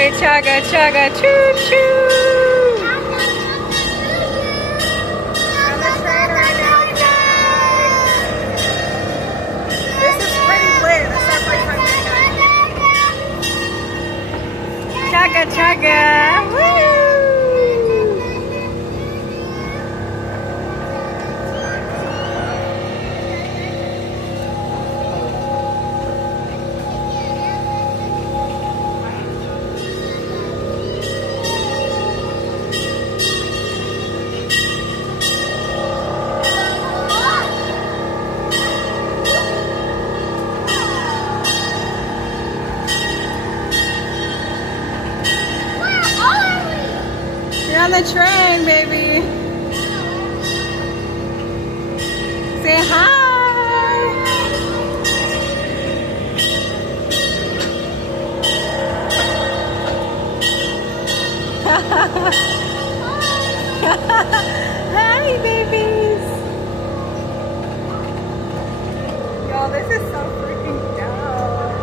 Say chugga chugga choo choo. On the train right now, you guys. This is pretty lit. The subway from chugga chugga. Woo! You're on the train, baby. Say hi. Hi, babies. Y'all, this is so freaking dope.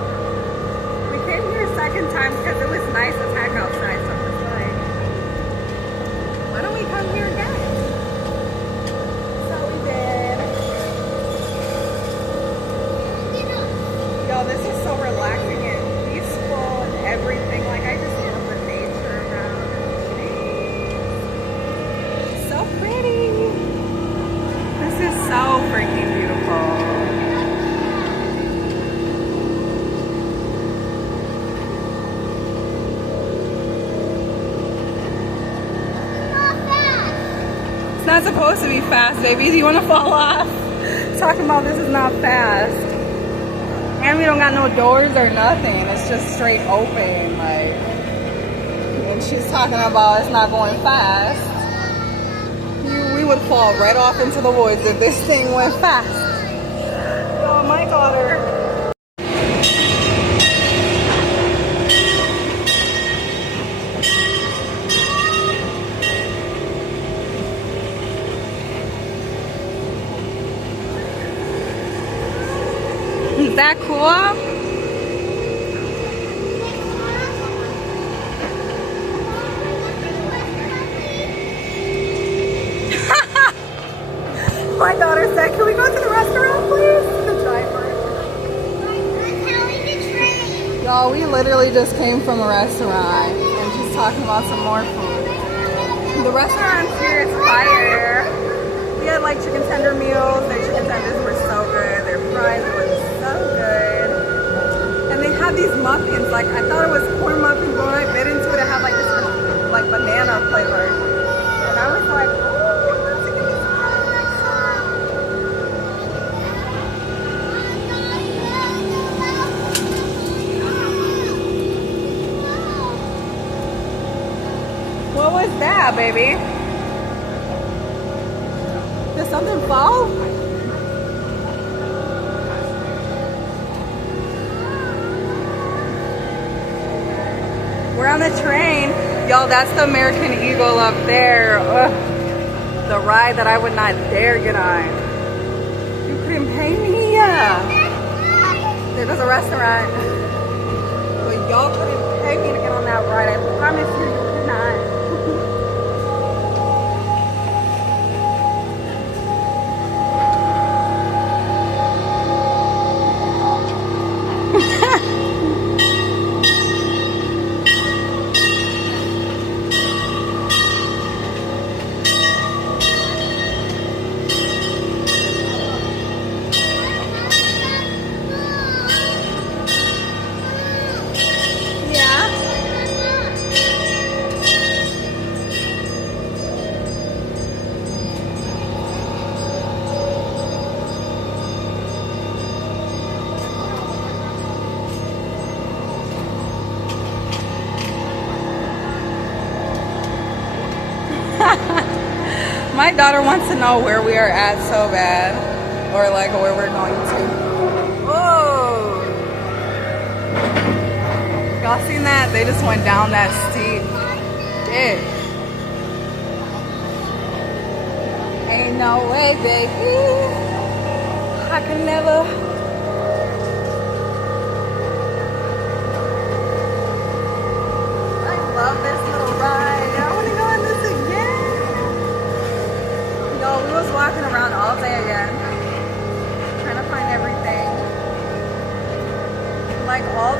We came here a second time because it was nice to pack outside. So why don't we come here again? So we did. Yo, this is so relaxing and peaceful and everything. Like, I just love the nature around. It's so pretty. This is so freaking beautiful. It's not supposed to be fast, baby. Do you want to fall off? Talking about this is not fast. And we don't got no doors or nothing. It's just straight open. Like, and she's talking about it's not going fast. We would fall right off into the woods if this thing went fast. Oh, my daughter. Is that cool? My daughter said, can we go to the restaurant, please? The driver. Y'all, we literally just came from a restaurant and she's talking about some more food. The restaurant here is fire. We had like chicken tender meals. Their chicken tenders were so good. Their fries were so good. And they had these muffins. Like, I thought it was corn muffins, but when I bit into it, it had like this like banana flavor. And I was like, oh, I want to get this What was that, baby? Did something fall? We're on the train. Y'all, that's the American Eagle up there. Ugh. The ride that I would not dare get on. You couldn't pay me. There goes a restaurant. But y'all couldn't pay me to get on that ride. I promise you, you could not. My daughter wants to know where we are at so bad, or like where we're going to. Whoa! Y'all seen that? They just went down that steep ditch. Ain't no way, baby. I can never.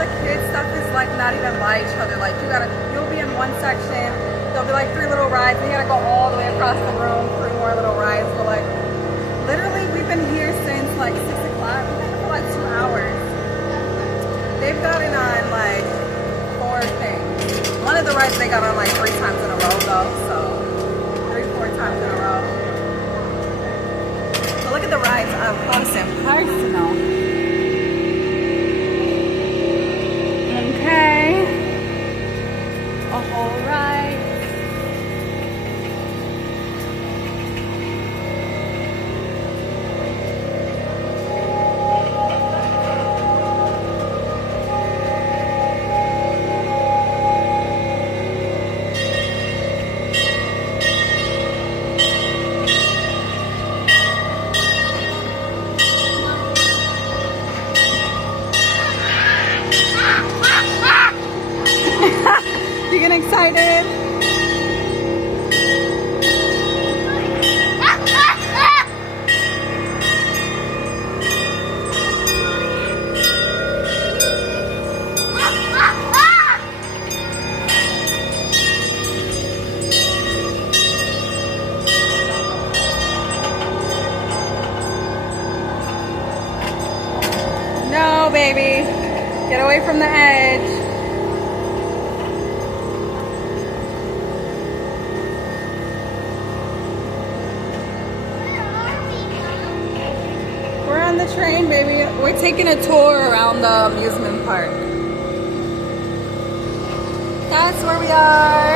the kids stuff is like not even by each other. Like you'll be in one section, there'll be like 3 little rides, and you gotta go all the way across the room, 3 more little rides. But like, literally, we've been here since like 6 o'clock. We've been here for like 2 hours. They've gotten on like 4 things. One of the rides they got on like 3 times in a row though, so 3-4 times in a row. So look at the rides up close and personal. Okay. A whole ride. You getting excited? No, baby. Get away from the edge. We're on the train, baby. We're taking a tour around the amusement park. That's where we are.